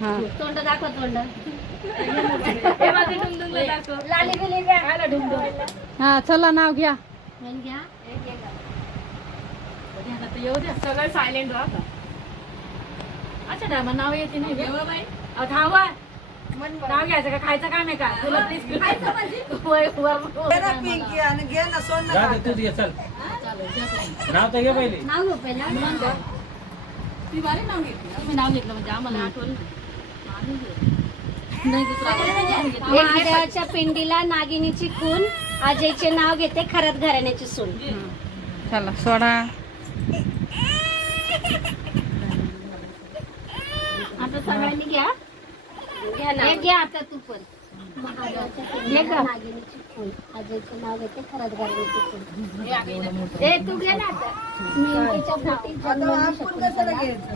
हा. तोंड दाखव तोंड. लाली बिली घ्या. हा चला नाव घ्या. येऊ द्या सगळं सायलेंट राहता अच्छा नाव येते नाही. थांबा नाव घ्यायचं का? खायचं काम आहे का? तुला प्लीज पिंकी आणि घे ना सोड ना जा दे, तूच घे चल. नाव तर घे पहिले. नाव घेऊ पहिला. ती बारी नाव घेतली. मी नाव घेतलं म्हणजे आम्हाला आठवण नाही. दुसरं महादेवाच्या पिंडीला नागिनीची खून अजयचे नाव घेते खरत घराण्याची सून. चला सोडा. आता सगळ्यांनी घ्या. घ्या ना. घ्या आता तू पण. नागिनीची खून अजयचे नाव घेते खरत घराण्याची सून ए तू घे ना आता मेंढीच्या पोटी जन्मली शकुंतला.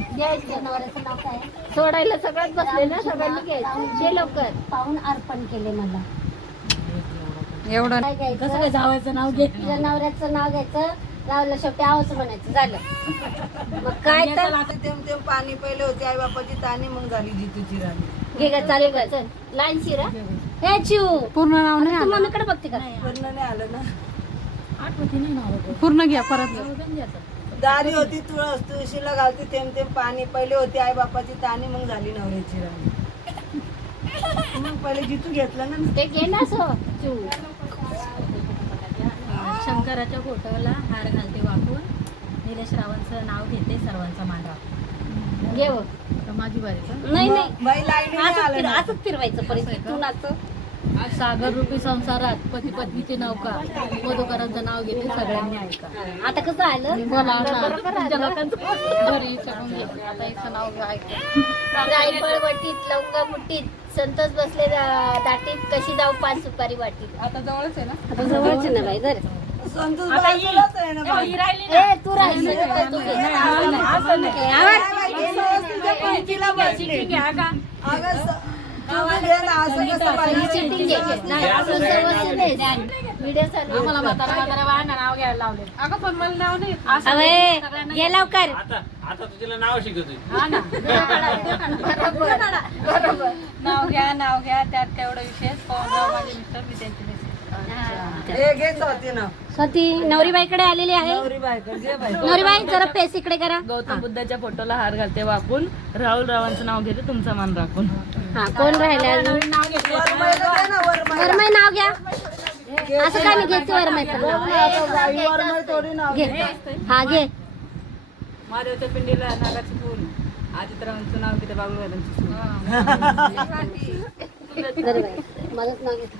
घ्यायचं जनावराचं नाव काय सोडायला सगळ्यात बसले ना सगळ्यांनी घ्यायचं. लवकर. पाहून अर्पण केले मला. एवढं काय कसं घ्यायचं काय जावायचं नाव घे जनावराचं नाव घ्यायचं रावला शेवटी आवाज म्हणायचं. झालं. मग काय तर? तेम तेम पाणी पहिले होते आई बापाची ताणी मग झाली जितूची राणी. घे ग चालेल चल. शिरा. हे चिव पूर्ण नाव नाही तू आलं. मम्मीकडे बघते का? वर्ण नाही आलं ना. पूर्ण घ्या परत दारी होती तुळस तुळशीला घालती तेम तेम पाणी. पहिले होती आई बापाची ताणी मग झाली नवऱ्याची राणी. मग पहिले जितू घेतलं ना. ते घे ना असं. चिव शंकराच्या फोटोला हार घालते वाकून. निलेश रावांचं नाव घेते सर्वांचा मान राखून घे हो. माझी बारी का? नाही नाही. असंच आलं फिर ना. असंच फिरवायचं असं सागर रूपी संसारात पती पत्नीची नौका मधुकरांचं नाव घेते सगळ्यांनी ऐका. आता कसं आलं? बोला तुमच्या. लोकांचं घरी विचारून घे. आता याचं नाव घ्या ऐका. जायफळ वटीत लवंगा मुठीत संतोष बसले दा- दाटीत कशी जाऊ पान सुपारी वाटीत. आता जवळच आहे ना? आता जवळच ना बाई जर संतोष बाजूलाच आहे ना बाई. ए तू आवाज. तुझ्या पंक्तीला बसली. अगं, स- तुम्ही घे ना, असं कसं बाई? ही चिटिंग घे. नाही, असं सर्वस्व नाही. व्हिडिओ चालू आम्हाला म्हातारा म्हातारा बायांना नाव घ्यायला लावले. अगं पण मला नाव नाही असं अवे सगळ्यांना घे लवकर. आता आता तुझ्याला नाव शिकवतोय. हा ना. बरोबर नाव घ्या नाव घ्या. त्यात तेवढा विशेष? पवनराव माझे मिस्टर मी त्यांचे मिस्टर हे. घे स्वाती ना स्वाती नवरीबाईकडे आलेली आहे. नवरीबाई जरा पेस इकडे करा. गौतम बुद्धाच्या फोटोला हार घालते वाकून राहुल रावांचं नाव घेते तुमचा मान राखून. हा कोण राहिले. वरमाई. नाव घ्या. असं काय नाही घ्यायचं वरमाई थोडी नाव घे. हा घे. महादेवच्या पिंडीला नागाची फूल. आदित्यरावांचं नाव घेते बाबू मलाच नाव घ्यायचं